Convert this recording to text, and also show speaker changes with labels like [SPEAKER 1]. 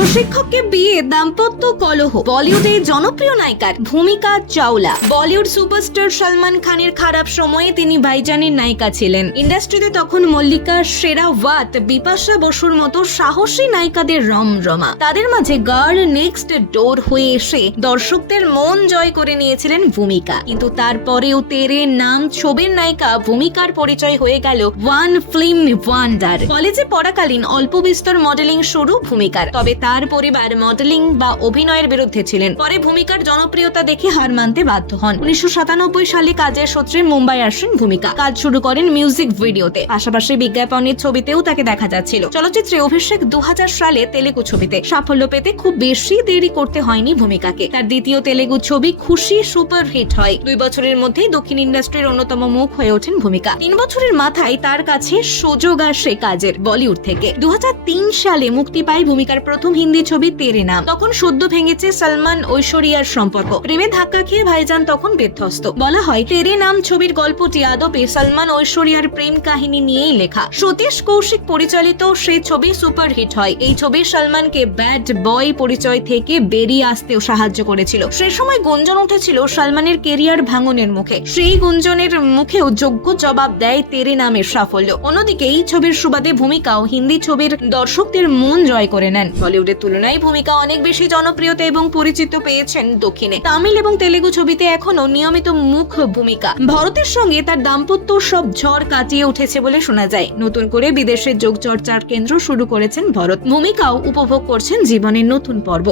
[SPEAKER 1] প্রশিক্ষককে বিয়ে, দাম্পত্য কলহ, বলিউডে জনপ্রিয় নায়িকার ভূমিকা চাওলা। বলিউড সুপারস্টার সলমান খানের খারাপ সময়ে তিনি ভাইজানের নায়িকা ছিলেন। ইন্ডাস্ট্রিতে তখন মল্লিকা শেরাওয়াত বিপাশা বসুর মতো সাহসী নায়িকাদের রমরমা। তাদের মাঝে গার্ল নেক্সট ডোর হয়ে এসে দর্শকদের মন জয় করে নিয়েছিলেন ভূমিকা। কিন্তু তারপরেও তেরে নাম ছবির নায়িকা ভূমিকার পরিচয় হয়ে গেল ওয়ান ফিল্ম ওয়ান্ডার। কলেজে পড়াকালীন অল্প বিস্তর মডেলিং শুরু ভূমিকার। তবে তার পরিবার মডেলিং বা অভিনয়ের বিরুদ্ধে ছিলেন। পরে ভূমিকার জনপ্রিয়তা দেখে হার মানতে বাধ্য হন। উনিশশো সাতানব্বই সালে কাজের সূত্রে মুম্বাই আসেন ভূমিকা। কাজ শুরু করেন মিউজিক ভিডিওতে। পাশাপাশি বিজ্ঞাপনের ছবিতেও তাকে দেখা যাচ্ছিল। চলচ্চিত্রে অভিষেক দু হাজার সালে তেলেগু ছবিতে। সাফল্য পেতে খুব বেশি দেরি করতে হয়নি ভূমিকাকে। তার দ্বিতীয় তেলেগু ছবি খুশি সুপার হিট হয়। দুই বছরের মধ্যেই দক্ষিণ ইন্ডাস্ট্রির অন্যতম মুখ হয়ে ওঠেন ভূমিকা। তিন বছরের মাথায় তার কাছে সুযোগ আসে কাজের বলিউড থেকে। দু হাজার তিন সালে মুক্তি পায় ভূমিকার প্রথম হিন্দি ছবি তেরে নাম। তখন সদ্য ভেঙেছে সলমান ঐশ্বরিয়ার সম্পর্ক। প্রেমে ধাক্কা খেয়ে ভাইজান তখন বিধ্বস্ত। বলা হয়, তেরে নাম ছবির গল্পটি আদপে সলমান ঐশ্বরিয়ার প্রেম কাহিনী নিয়েই লেখা। সতীশ কৌশিক পরিচালিত সেই ছবি সুপারহিট হয়। এই ছবি সলমানকে ব্যাড বয় পরিচয় থেকে বেরিয়ে আসতেও সাহায্য করেছিল। সে সময় গুঞ্জন উঠেছিল সলমানের কেরিয়ার ভাঙনের মুখে। সেই গুঞ্জনের মুখেও যোগ্য জবাব দেয় তেরে নামের সাফল্য। অন্যদিকে এই ছবির সুবাদে ভূমিকাও হিন্দি ছবির দর্শকদের মন জয় করে নেন। বলিউডের তুলনায় ভূমিকা অনেক বেশি জনপ্রিয়তা এবং পরিচিত পেয়েছেন দক্ষিণে। তামিল এবং তেলেগু ছবিতে এখনও নিয়মিত মুখ ভূমিকা। ভারতের সঙ্গে তার দাম্পত্য সব ঝড় কাটিয়ে উঠেছে বলে শোনা যায়। নতুন করে বিদেশের যোগ চর্চার কেন্দ্র শুরু করেছেন ভরত। ভূমিকাও উপভোগ করছেন জীবনের নতুন পর্ব।